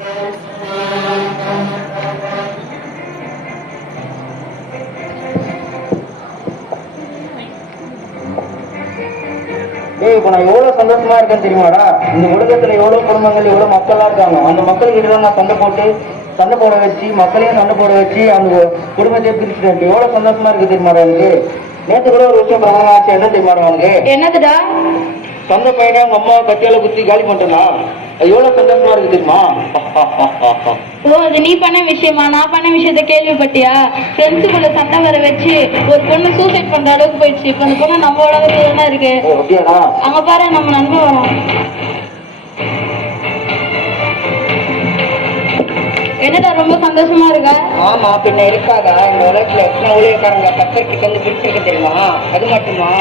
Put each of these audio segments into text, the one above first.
இப்ப நான் எவ்வளவு சந்தோஷமா இருக்கேன்னு தெரியுமாடா? இந்த உலகத்துல எவ்வளவு குடும்பங்கள் எவ்வளவு மக்களா இருக்காங்க. அந்த மக்கள்கிட்ட நான் சண்டை போட வச்சு மக்களையும் சண்டை போட வச்சு அந்த குடும்பத்தையே பிரிச்சுட்டேன். எவ்வளவு சந்தோஷமா இருக்கு தெரியுமாடா எனக்கு. நேற்று கூட ஒரு விஷயம் பிரதான ஆச்சு. என்ன தெரியுமாடா உனக்கு? என்னதுடா? சொந்த பையனை உங்க அம்மா கத்தியால குத்தி காலி பண்றா. எவ்வளவு சந்தோஷமா இருக்கு தெரியுமா? ஓ, அது நீ பண்ண விஷயமா? நான் பண்ண விஷயத்த கேள்விப்பட்டியா? ஃப்ரெண்ட்ஸுக்குள்ள சண்டை வர வச்சு ஒரு பொண்ணு சூசைட் பண்ற அளவுக்கு போயிடுச்சு. இப்ப அந்த பொண்ணு நம்ம உலகத்துல தானே இருக்கு. அங்க பாரு, நம்ம நண்பன் வரோம். என்னடா ரொம்ப சந்தோஷமா இருக்கா? ஆமா, பின்ன இருக்காதா? இந்த உலகத்துல எத்தனை ஊழியக்காரங்க கத்தர்கிட்ட வந்து பிடிச்சிருக்க தெரியுமா? அது மட்டுமா,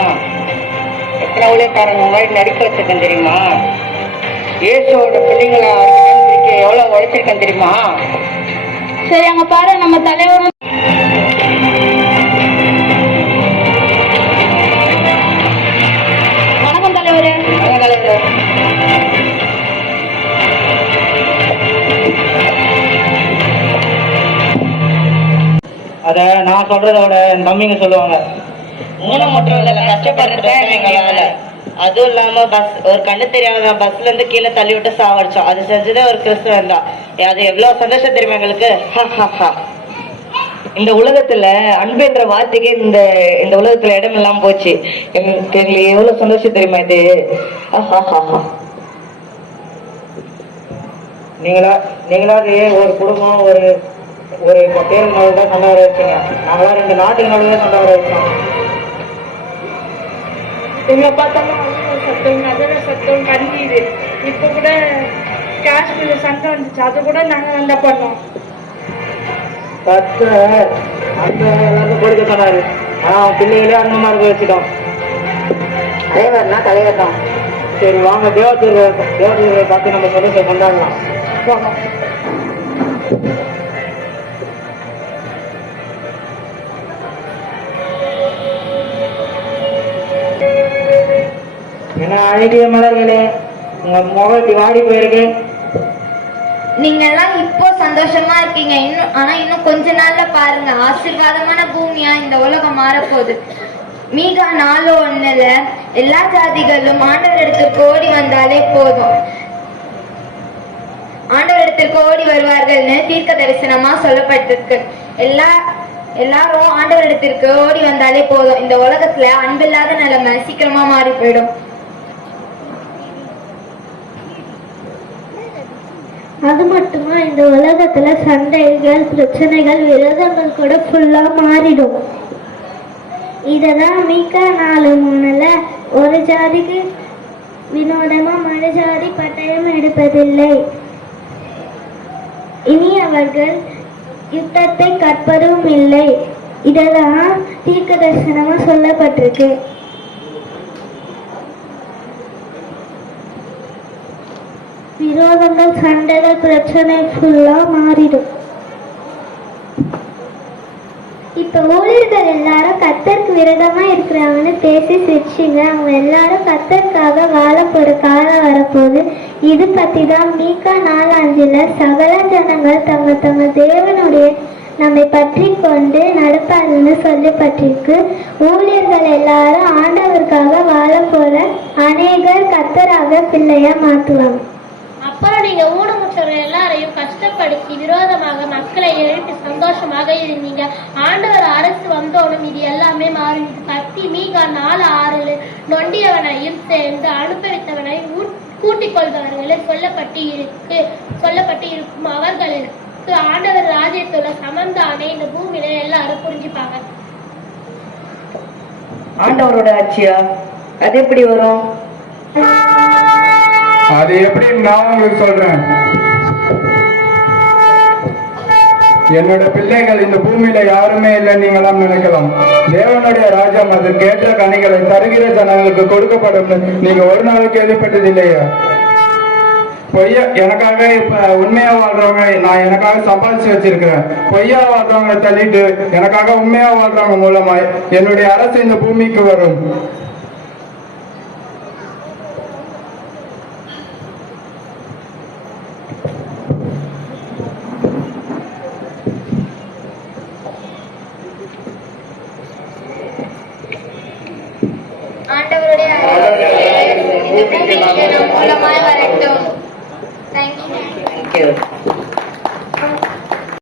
எத்தனை ஊழியக்காரங்க மாதிரி நடிக்க வச்சிருக்கேன் தெரியுமா? இயேசுவோட பிள்ளைங்களா எவ்வளவு உழைச்சிருக்கேன் தெரியுமா? சரி, அங்க பாரு, நம்ம தலைவரும். வணக்கம் தலைவரே. அத நான் சொல்றத விட என் தம்பிங்க சொல்லுவாங்க. ஊனமுற்றவர்களை கஷ்டப்படுறத எங்களால. அதுவும் இல்லாம ஒரு கண்ணு தெரியாத பஸ்ல இருந்து கீழே தள்ளி விட்டு சாவடிச்சோம். அது செஞ்சதே ஒரு கிறிஸ்துவன் தான். அது எவ்வளவு சந்தோஷம் தெரியுமா எங்களுக்கு. இந்த உலகத்துல அன்பு என்ற வார்த்தைக்கு இந்த உலகத்துல இடம் இல்லாம போச்சு. எங்களுக்கு எவ்வளவு சந்தோஷம் தெரியுமா இது. நீங்களாவது ஒரு குடும்பம் ஒரு ஒரு பேரும் நடுவில் சண்டை வர வச்சீங்க. நாங்களாம் 2 நாட்டுக்கு நடுவில் சண்டை வர வச்சோம். எங்களை பார்த்தாலும் சத்தம், நகர சத்தம், கண்ணீர். இப்ப கூட காஷ்மீர்ல சண்டை வந்துச்சு, அது கூட நாங்க நல்லா பண்ணோம். அந்த எல்லாரும் கொடுக்க சொன்னாரு. பிள்ளைகளே அந்த மாதிரி வச்சுட்டோம். தலைவர்னா தலைவர் தான். சரி வாங்க, தேவதூரை பார்த்து நம்ம சந்தோஷத்தை கொண்டாடலாம். என்ன அழகிய மலர்களே, உங்க முகத்தி வாடி போயிருக்கு. நீங்க எல்லாம் இப்போ சந்தோஷமா இருக்கீங்க. இன்னும் கொஞ்ச நாள்ல பாருங்க, ஆசீர்வாதமான பூமியா இந்த உலகம் மாறப்போகுது. மீகா 4:1 எல்லா ஜாதிகளும் ஆண்டவர் இடத்திற்கு ஓடி வந்தாலே போதும், ஆண்டவர் இடத்திற்கு ஓடி வருவார்கள்னு தீர்க்க தரிசனமா சொல்லப்பட்டிருக்கு. எல்லாரும் ஆண்டவர் இடத்திற்கு ஓடி வந்தாலே போதும். இந்த உலகத்துல அன்பில்லாத நிலைமை சீக்கிரமா மாறி போயிடும். அது மட்டுமா, இந்த உலகத்துல சண்டைகள், பிரச்சனைகள், விரோதங்கள் கூட ஃபுல்லா மாறிடும். இததான் மீகா 4:3 ஒரு ஜாதிக்கு வினோதமா மறு ஜாதி பட்டயம் எடுப்பதில்லை, இனி அவர்கள் யுத்தத்தை கற்பதும் இல்லை. இதெல்லாம் தீர்க்க தரிசனமா சொல்லப்பட்டிருக்கு. விரோதங்கள், சண்டைகள், பிரச்சனை ஃபுல்லா மாறிடும். இப்ப ஊழியர்கள் எல்லாரும் கர்த்தருக்கு விரோதமா இருக்கிறாங்கன்னு பேசி சிரிச்சிங்க. அவங்க எல்லாரும் கர்த்தருக்காக வாழ போற காலம் வரப்போகுது. இது பத்தி தான் மீகா 4:5 சகல ஜனங்கள் தங்க தேவனுடைய நம்மை பற்றி கொண்டு நடப்பாருன்னு சொல்லப்பட்டிருக்கு. ஊழியர்கள் எல்லாரும் ஆண்டவருக்காக வாழ போற அநேகர் கர்த்தராக பிள்ளையா மாத்துவாங்க. அப்புறம் நீங்க ஊனமுற்றவர்கள் எல்லாரையும் கஷ்டப்படுத்தி விரோதமாக மக்களை எழுப்பி சந்தோஷமாக இருந்தீங்க. ஆண்டவர் அரசு வந்தோனும் இது எல்லாமே மாறும். இது பத்தி மீகா 4:6 நொண்டியவனையும் சேர்ந்து அனுபவித்தவனை கூட்டிக் கொள்பவர்களே சொல்லப்பட்டு இருக்கும். அவர்களுக்கு ஆண்டவர் ராஜ்யத்தோட சமந்தானே இந்த பூமியில எல்லாரும் புரிஞ்சுப்பாங்க. ஆண்டவரோட ஆட்சியா? அது எப்படி வரும்? அது எப்படி நான் உங்களுக்கு சொல்றேன். என்னோட பிள்ளைகள் இந்த பூமியில யாருமே இல்லை நீங்களாம் நினைக்கலாம். தேவனுடைய ராஜ்யம் அதற்கேற்ற கனிகளை தருகிற ஜனங்களுக்கு கொடுக்கப்படும். நீங்க ஒரு நாள் கேள்விப்பட்டது இல்லையா? பொய்யா எனக்காக இப்ப உண்மையா வாழ்றவங்க நான் எனக்காக சம்பாதிச்சு வச்சிருக்கிறேன். பொய்யா வாழ்றவங்க தள்ளிட்டு எனக்காக உண்மையா வாழ்றவங்க மூலமா என்னுடைய அரசு இந்த பூமிக்கு வரும். இந்த பூமிக்கு நம் மூலமாய் வரட்டும். தேங்க்யூ. தேங்க்யூ.